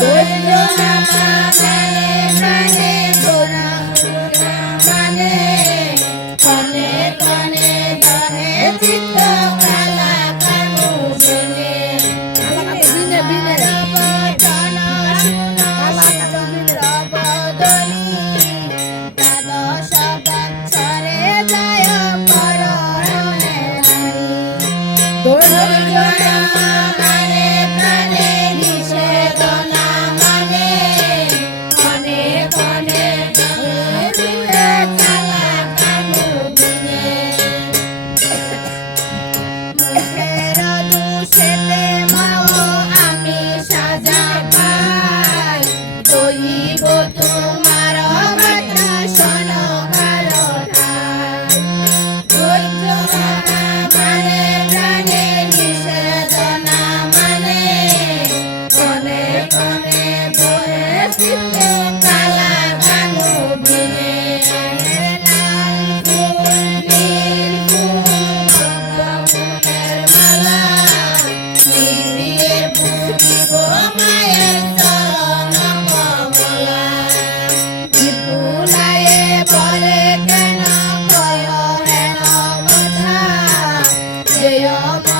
Soy yo la madre. Radha